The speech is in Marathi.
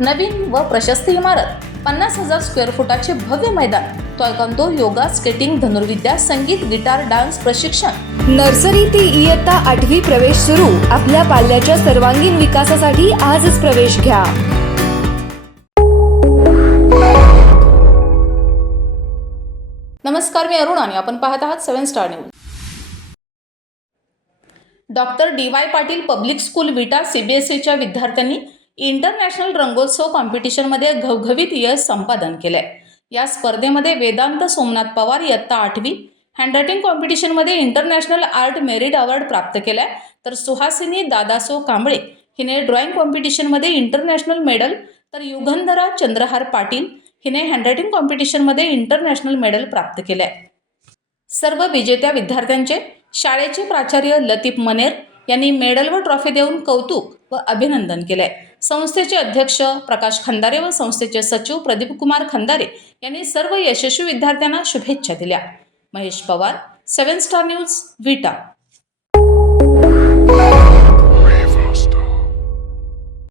नवीन व प्रशस्त इमारत पन्नास हजार स्क्वेअर फुटाचे भव्य मैदान टॉयकॉन्तो योगा स्केटिंग धनुर्विद्या संगीत गिटार डान्स प्रशिक्षण. नर्सरी ते इयत्ता आठवी प्रवेश सुरू. आपल्या पाल्याच्या सर्वांगीण विकासासाठी आजच प्रवेश घ्या. नमस्कार मी अरुण आणि आपण पाहत आहात seven star news. Doctor D Y Patil public school Vita C B S सीच्या विद्यार्थ्यांनी इंटरनॅशनल रंगोत्सव कॉम्पिटिशनमध्ये घवघवीत यश संपादन केलंय. या स्पर्धेमध्ये वेदांत सोमनाथ पवार इयत्ता आठवी हँडरायटिंग कॉम्पिटिशनमध्ये इंटरनॅशनल आर्ट मेरिट अवॉर्ड प्राप्त केलाय. तर सुहासिनी दादासो कांबळे हिने ड्रॉइंग कॉम्पिटिशनमध्ये इंटरनॅशनल मेडल तर युगंधरा चंद्रहार पाटील हिने हँडरायटिंग कॉम्पिटिशनमध्ये इंटरनॅशनल मेडल प्राप्त केले आहे सर्व विजेत्या विद्यार्थ्यांचे शाळेचे प्राचार्य लतीफ मनेर यांनी मेडल व ट्रॉफी देऊन कौतुक व अभिनंदन केले आहे संस्थेचे अध्यक्ष प्रकाश खंदारे व संस्थेचे सचिव प्रदीप कुमार खंदारे यांनी सर्व यशस्वी विद्यार्थ्यांना शुभेच्छा दिल्या. Mahesh Pawar seven star news Vita